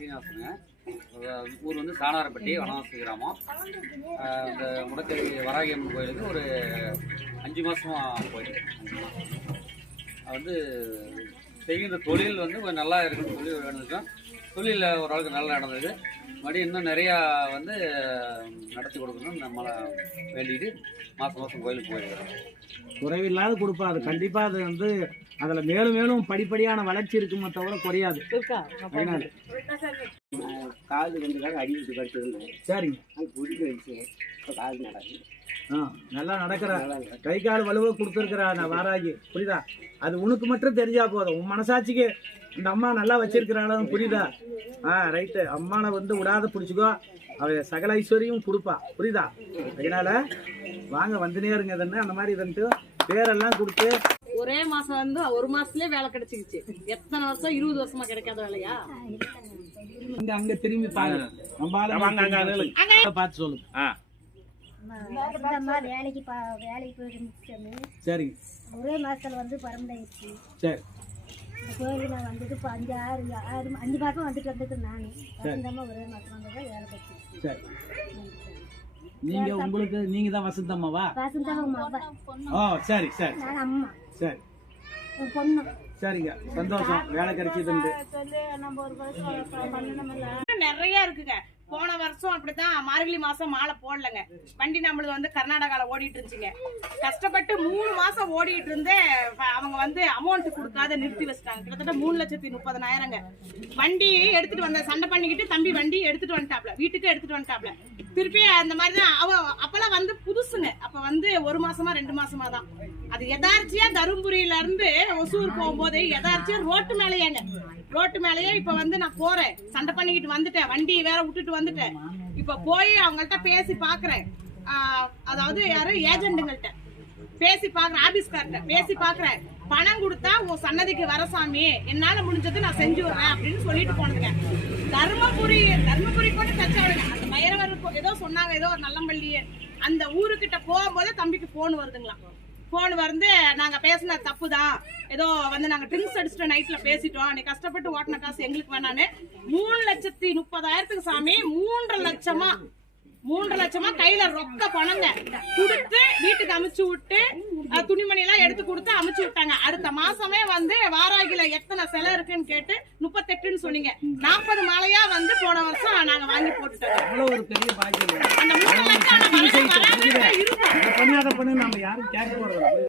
சீனிவாசனுங்க. ஊர் வந்து சாணாரப்பட்டி, வனவாசி கிராமம். இந்த முடக்கை வராகி அம்மன் கோயிலுக்கு ஒரு 5 மாதமா போயிட்டு வந்து செய்கின்ற தொழில் வந்து கொஞ்சம் நல்லா இருக்குன்னு சொல்லி நடந்துச்சோம். தொழிலில் ஓரளவுக்கு நல்லா நடந்தது. மறுபடியும் இன்னும் நிறையா வந்து நடத்தி கொடுக்கணும்னு நம்மளை வேண்டிட்டு மாதம் கோயிலுக்கு போயிருக்கிறோம். குறைவில்லாத கொடுப்பா. அது கண்டிப்பாக அது வந்து அதில் மேலும் மேலும் படிப்படியான வளர்ச்சி இருக்குமே தவிர குறையாது. காது 2 கால் அடிக்கிட்டு கட்டுருந்தேன். சரிங்க, அது குடிக்க வச்சு இப்போ காது நடக்குது. நல்லா நடக்கிற கை கால் வலுவை கொடுத்துருக்குறா நான் வாராகி, புரியுதா? அது உனக்கு மட்டும் தெரிஞ்சா போதும். உன் மனசாட்சிக்கு இந்த அம்மா நல்லா வச்சிருக்கிறாளும், புரியுதா? ரைட்டு. அம்மானை வந்து விடாத பிடிச்சிக்கோ, அவ சகல ஐஸ்வர்யம் கொடுப்பா, புரியுதா? அதனால வாங்க வந்துனே இருங்க. இதுன்னு அந்த மாதிரி இதுன்ட்டு பேரெல்லாம் கொடுத்து ஒரே மாசம் வந்து 1 மாசத்துலயே வேலை கிடைச்சிருச்சு. எத்தனை வருஷம் 20 வருஷமா கிடைக்காத வேலையா? அங்க திரும்பி பாருங்க, பார்த்து சொல்லுங்க. வேலைக்கு போயிட்டு முடிச்சோன்னு சரிங்க, ஒரே மாசத்துல வந்து பரமடாயிடுச்சு. சரி. இந்த கோயிலுக்கு நான் வந்துட்டு இப்போ 5 மாசம் வந்துட்டு நான் வசந்தம்மா ஒரே மாசம் வந்ததா வேலை கிடைச்சிருச்சு. சரி. நீங்க தான் வசந்தம்மாவா? வசந்தம்மா. ஓ சரி சரி. நான் அம்மா. சரி, பொண்ணு. சரிங்க, சந்தோஷம். வேலை கிடைச்சதுண்டு. நிறைய இருக்குங்க. போன வருஷம் அப்படித்தான் மார்கழி மாசம் மாலை போடலங்க. வண்டி நம்மளுக்கு வந்து கர்நாடகால ஓடிட்டு இருந்துச்சுங்க. கஷ்டப்பட்டு 3 மாசம் ஓடிட்டு இருந்தே அவங்க வந்து அமௌண்ட் கொடுக்காத நிறுத்தி வச்சிட்டாங்க. கிட்டத்தட்ட 3,30,000ங்க. வண்டி எடுத்துட்டு வந்த சண்டை பண்ணிக்கிட்டு தம்பி வண்டி எடுத்துட்டு வந்துட்டாப்ல, வீட்டுக்கு எடுத்துட்டு வந்துட்டாப்ல. திருப்பி அந்த மாதிரிதான் அப்பெல்லாம் வந்து புதுசுங்க. அப்ப வந்து 1 மாசமா 2 மாசமா தான். அது எதார்ச்சியா தருமபுரியில இருந்து ஒசூர் போகும்போது எதார்ச்சியா ரோட்டு மேலேயே இப்ப வந்து நான் போறேன், சண்டை பண்ணிக்கிட்டு வந்துட்டேன், வண்டி வேற விட்டுட்டு வந்துட்டேன். இப்ப போய் அவங்கள்ட்ட பேசி பாக்குறேன். அதாவது யாரு ஏஜென்ட்டுங்கள்ட்ட பேசி பாக்குறேன், ஆபீஸ்கார்ட்ட பேசி பாக்குறேன். பணம் கொடுத்தா உன் சன்னதிக்கு வர சாமி, என்னால முடிஞ்சது நான் செஞ்சு விடுறேன் அப்படின்னு சொல்லிட்டு போனதுங்க. தர்மபுரி கூட தச்சாடுங்க. அந்த மயிரவர் ஏதோ சொன்னாங்க, ஏதோ ஒரு நல்லம்பள்ளி அந்த ஊருக்கிட்ட போகும்போது தம்பிக்கு போன் வருதுங்களாம். போன் வந்து நாங்க பேசின தப்புதான், ஏதோ வந்து நாங்க ட்ரிங்க்ஸ் அடிச்சுட்டு நைட்ல பேசிட்டோம், நீ கஷ்டப்பட்டு ஓட்டின காசு எங்களுக்கு வேணான்னு 3,30,000க்கு சாமி 3 லட்சமா கையில ரொக்க பணங்க கொடுத்து வீட்டுக்கு அமுச்சு விட்டு துணிமணி எல்லாம் எடுத்து கொடுத்து அமுச்சு விட்டாங்க. அடுத்த மாசமே வந்து வாராகில எத்தனை செலவு இருக்குன்னு கேட்டு 38ன்னு சொன்னீங்க. 40 மாலையா வந்து போன வருஷம் நாங்க வாங்கி போட்டுட்டோம். ஒரு பெரிய பாக்கியம். அந்த 3 லட்சம் பண்ணாத பண்ணு நம்ம யாரும் கேட்க போறது.